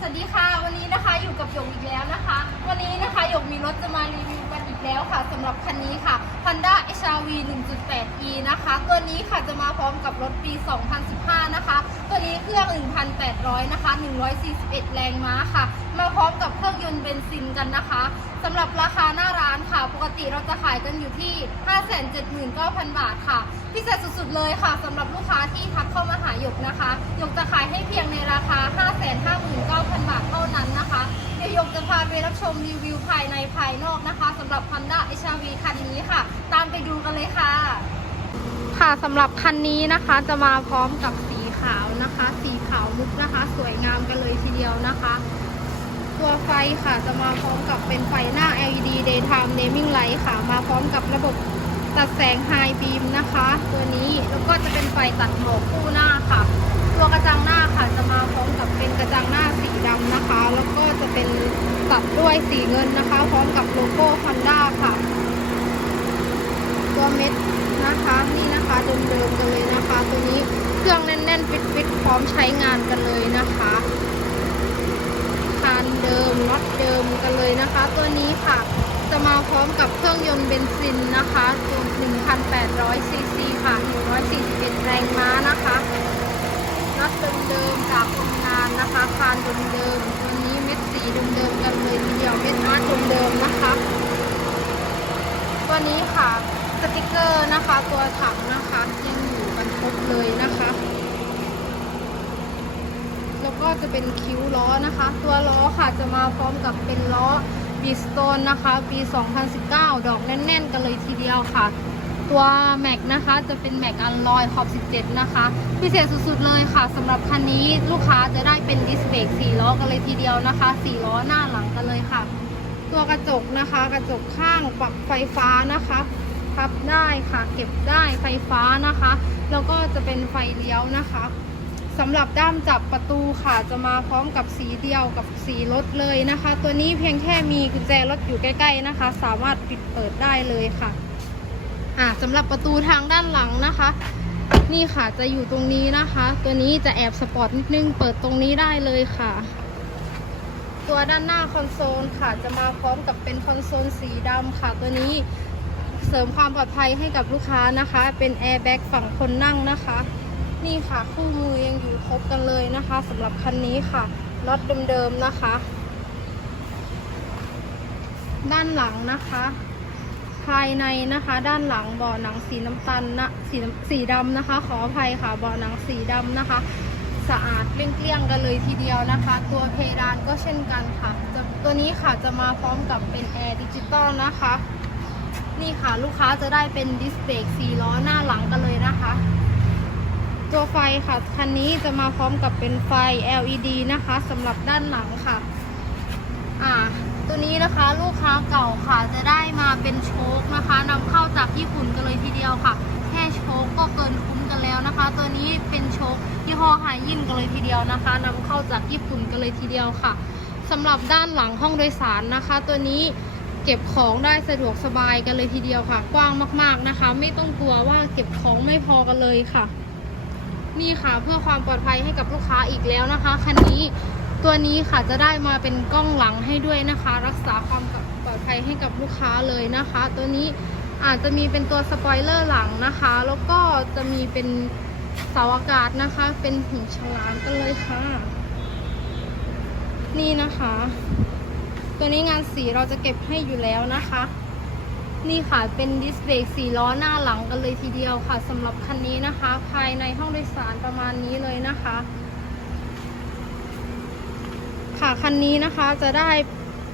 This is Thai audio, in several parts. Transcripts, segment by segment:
สวัสดีค่ะ วันนี้นะคะอยู่กับหยกอีกแล้วนะคะ วันนี้นะคะหยกมีรถจะมารีวิวกันอีกแล้วค่ะสำหรับคันนี้ค่ะ Honda HR-V 1.8e นะคะ ตัวนี้ค่ะจะมาพร้อมกับรถปี 2015 นะคะ รื่อง 1,800 นะคะ 141 แรงม้าค่ะ มาพร้อมกับเครื่องยนต์เบนซินกันนะคะสำหรับราคาหน้าร้านค่ะ ปกติเราจะขายกันอยู่ที่ 579,000 บาทค่ะ พิเศษสุดๆเลยค่ะสำหรับลูกค้าที่ทักเข้ามาหาหยกนะคะหยกจะขายให้เพียงในราคา 559,000 บาทเท่านั้นนะคะเดี๋ยวหยกจะพาไปรับชมรีวิวภายในภายนอกนะคะสำหรับ Honda HR-V คันนี้ค่ะ ตามไปดูกันเลยค่ะ ค่ะสำหรับคันนี้นะคะจะมาพร้อมกับสีขาวนะคะสี ขาวมุกนะคะ สวยงามกันเลยทีเดียวนะคะ ตัวไฟค่ะจะมาพร้อมกับเป็นไฟหน้า LED daytime naming light ค่ะ มาพร้อมกับระบบตัดแสง high beam นะคะ ตัวนี้แล้วก็จะเป็นไฟตัดหมอกคู่หน้าค่ะ ตัวกระจังหน้าค่ะจะมาพร้อมกับเป็นกระจังหน้าสีดำนะคะ แล้วก็จะเป็นตัดด้วยสีเงินนะคะ พร้อมกับโลโก้ Honda ค่ะ ตัวเม็ดนะคะนี่นะคะเดิมๆกันเลยนะคะ ตัวนี้เค รื่องแน่นๆฟิตๆพร้อมใช้งานกันเลยนะคะคานเดิมน็อตเดิมกันเลยนะคะ ตัวนี้ค่ะ จะมาพร้อมกับเครื่องยนต์เบนซินนะคะตัว1,800ซีซีค่ะ141แรงม้านะคะน็อตเดิมๆจากโรงงานนะคะคานเดิมๆตัวนี้เม็ดสีเดิมๆกันเลยทีเดียวเม็ดอาเดิมๆนะคะ ตัวนี้ค่ะสติกเกอร์นะคะ ตัวถังนะคะยัง ครบเลยนะคะ แล้วก็จะเป็นคิ้วล้อนะคะ ตัวล้อค่ะจะมาพร้อมกับเป็นล้อบีสโตนนะคะ ปี 2019 ดอกแน่น ๆ กันเลยทีเดียวค่ะ ตัวแม็กนะคะจะเป็นแม็กอัลลอยขอบ 17 นะคะ พิเศษสุดๆเลยค่ะสำหรับคันนี้ลูกค้าจะได้เป็นดิสเบรก4ล้อกันเลยทีเดียวนะคะ 4 ล้อหน้าหลังกันเลยค่ะ ตัวกระจกนะคะ กระจกข้างปรับไฟฟ้านะคะพับได้ค่ะ เก็บได้ไฟฟ้านะคะ แล้วก็จะเป็นไฟเลี้ยวนะคะสำหรับด้ามจับประตูค่ะจะมาพร้อมกับสีเดียวกับสีรถเลยนะคะ ตัวนี้เพียงแค่มีกุญแจรถอยู่ใกล้ ๆนะคะ สามารถปิดเปิดได้เลยค่ะอ่าสำหรับประตูทางด้านหลังนะคะ นี่ค่ะจะอยู่ตรงนี้นะคะ ตัวนี้จะแอบสปอร์ตนิดนึงเปิดตรงนี้ได้เลยค่ะ ตัวด้านหน้าคอนโซลค่ะ จะมาพร้อมกับเป็นคอนโซลสีดำค่ะ ตัวนี้ เสริมความปลอดภัยให้กับลูกค้านะคะ เป็นแอร์แบ็กฝั่งคนนั่งนะคะ นี่ค่ะคู่มือยังอยู่ครบกันเลยนะคะสำหรับคันนี้ค่ะน็อตเดิมๆนะคะ ด้านหลังนะคะ ภายในนะคะ ด้านหลังเบาะหนังสีน้ำตาลนะสีสีดำนะคะ ขออภัยค่ะเบาะหนังสีดำนะคะ สะอาดเกลี้ยงๆกันเลยทีเดียวนะคะ ตัวเพดานก็เช่นกันค่ะ ตัวนี้ค่ะจะมาพร้อมกับเป็นแอร์ดิจิตอลนะคะ นี่ค่ะลูกค้าจะได้เป็นดิสเบรกสี่ล้อหน้าหลังกันเลยนะคะ ตัวไฟค่ะ คันนี้จะมาพร้อมกับเป็นไฟ LED นะคะสำหรับด้านหลังค่ะ อ่า ตัวนี้นะคะลูกค้าเก่าค่ะจะได้มาเป็นโชคนะคะนำเข้าจากญี่ปุ่นกันเลยทีเดียวค่ะ แค่โชคก็เกินคุ้มกันแล้วนะคะ ตัวนี้เป็นโชคยี่ห้อไฮยินกันเลยทีเดียวนะคะนำเข้าจากญี่ปุ่นกันเลยทีเดียวค่ะสำหรับด้านหลังห้องโดยสารนะคะ ตัวนี้ เก็บของได้สะดวกสบายกันเลยทีเดียวค่ะ กว้างมากๆนะคะ ไม่ต้องกลัวว่าเก็บของไม่พอกันเลยค่ะ นี่ค่ะเพื่อความปลอดภัยให้กับลูกค้าอีกแล้วนะคะคันนี้ตัวนี้ค่ะจะได้มาเป็นกล้องหลังให้ด้วยนะคะ รักษาความปลอดภัยให้กับลูกค้าเลยนะคะ ตัวนี้อาจจะมีเป็นตัวสปอยเลอร์หลังนะคะ แล้วก็จะมีเป็นเสาอากาศนะคะ เป็นหูฉลามกันเลยค่ะ นี่นะคะ ตัวนี้งานสีเราจะเก็บให้อยู่แล้วนะคะ นี่ค่ะเป็นดิสเบรกสีล้อหน้าหลังกันเลยทีเดียวค่ะสำหรับคันนี้นะคะ ภายในห้องโดยสารประมาณนี้เลยนะคะ ค่ะคันนี้นะคะจะได้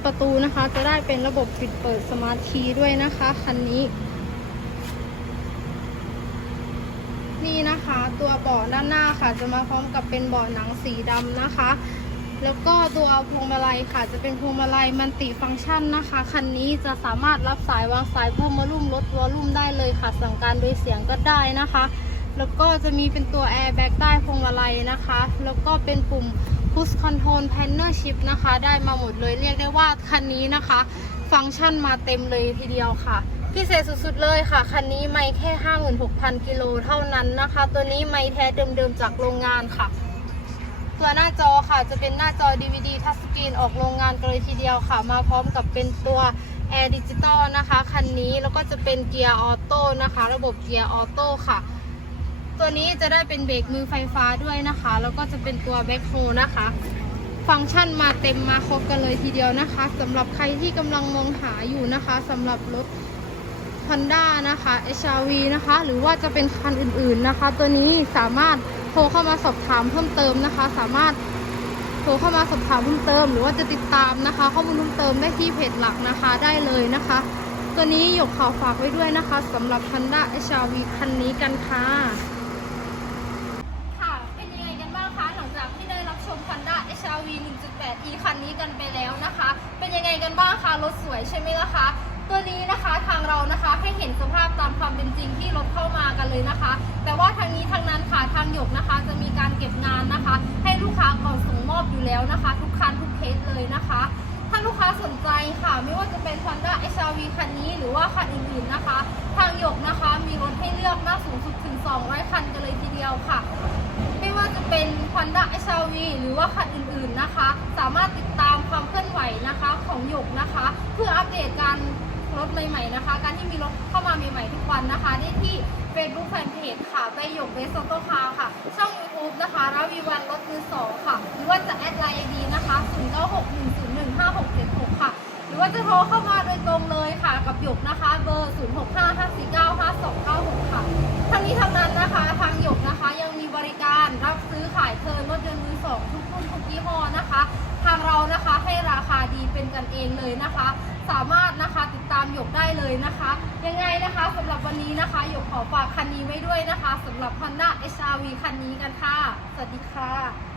ประตูนะคะจะได้เป็นระบบปิดเปิดสมาร์ทคีย์ด้วยนะคะคันนี้ นี่นะคะตัวเบาะด้านหน้าค่ะจะมาพร้อมกับเป็นเบาะหนังสีดำนะคะ แล้วก็ตัวพวงมาลัยค่ะ จะเป็นพวงมาลัยมันติฟังก์ชันนะคะ คันนี้จะสามารถรับสายวางสายเพิ่มวอลลุ่มลดวอลลุ่มได้เลยค่ะ สั่งการโดยเสียงก็ได้นะคะ แล้วก็จะมีเป็นตัวแอร์แบ็กใต้พวงมาลัยนะคะ แล้วก็เป็นปุ่ม push control panel shift นะคะ ได้มาหมดเลย เรียกได้ว่าคันนี้นะคะ ฟังก์ชันมาเต็มเลยทีเดียวค่ะ พิเศษสุดๆเลยค่ะ คันนี้ไม่แค่ 56,000 กิโลเท่านั้นนะคะ ตัวนี้ไม่แท้เดิมๆจากโรงงานค่ะ ตัวหน้าจอค่ะจะเป็นหน้าจอ DVD ทัชสกรีนออกโรงงานกันเลยทีเดียวค่ะ มาพร้อมกับเป็นตัวแอร์ดิจิตอลนะคะคันนี้แล้วก็จะเป็นเกียร์ออโต้นะคะ ระบบเกียร์ออโต้ค่ะ ตัวนี้จะได้เป็นเบรกมือไฟฟ้าด้วยนะคะ แล้วก็จะเป็นตัวแบ็คโฮนะคะ ฟังก์ชันมาเต็มมาครบกันเลยทีเดียวนะคะสำหรับใครที่กำลังมองหาอยู่นะคะสำหรับรถ Honda นะคะ HRV นะคะ หรือว่าจะเป็นคันอื่นๆนะคะ ตัวนี้สามารถ โทรเข้ามาสอบถามเพิ่มเติมนะคะ สามารถโทรเข้ามาสอบถามเพิ่มเติม หรือว่าจะติดตามนะคะ ข้อมูลเพิ่มเติมได้ที่เพจหลักนะคะได้เลยนะคะ ตัวนี้หยกข่าวฝากไว้ด้วยนะคะสำหรับ Honda HRV คันนี้กันค่ะค่ะเป็นยังไงกันบ้างคะหลังจากที่ได้รับชม Honda HRV 1.8e คันนี้กันไปแล้วนะคะ เป็นยังไงกันบ้างคะรถสวยใช่ไหมล่ะคะ ตัวนี้นะคะทางเรานะคะให้เห็นสภาพตามความเป็นจริงที่รถเข้ามากันเลยนะคะ แต่ว่าทางนี้ทางนั้นค่ะทางหยกนะคะ จะมีการเก็บงานนะคะ ให้ลูกค้าก่อนส่งมอบอยู่แล้วนะคะ ทุกคันทุกเคสเลยนะคะ ถ้าลูกค้าสนใจค่ะ ไม่ว่าจะเป็น Honda HRV คันนี้หรือว่าคันอื่นๆนะคะ ทางหยกนะคะมีรถให้เลือกมากสูงสุดถึง 200 คันกันเลยทีเดียวค่ะไม่ว่าจะเป็น Honda HRV หรือว่าคันอื่นๆนะคะ สามารถติดตามความเคลื่อนไหวนะคะ ของหยกนะคะ เพื่ออัปเดตการ รถใหม่ๆนะคะ การที่มีรถเข้ามาใหม่ๆทุกวันนะคะได้ที่ Facebook Fanpage ค่ะใบหยกเบสโซโตคาค่ะ ช่อง YouTube นะคะราวีวันรถมือสองค่ะ หรือว่าจะแอดไลน์ดีนะคะ0961015676 ค่ะ หรือว่าจะโทรเข้ามาโดยตรงเลยค่ะ กับหยกนะคะ เบอร์ 0655495296 ค่ะทั้งนี้ทั้งนั้นนะคะ ทางหยกนะคะยังมีบริการรับซื้อขายเทินรถยนต์มือสองทุกรุ่นทุกยี่ห้อนะคะ ทางเรานะคะให้ราคาดีเป็นกันเองเลยนะคะ สามารถนะคะามหยกได้เลยนะคะ ยังไงนะคะสำหรับวันนี้นะคะหยกขอฝากคันนี้ไว้ด้วยนะคะสำหรับ Honda HRV คันนี้กันค่ะ สวัสดีค่ะ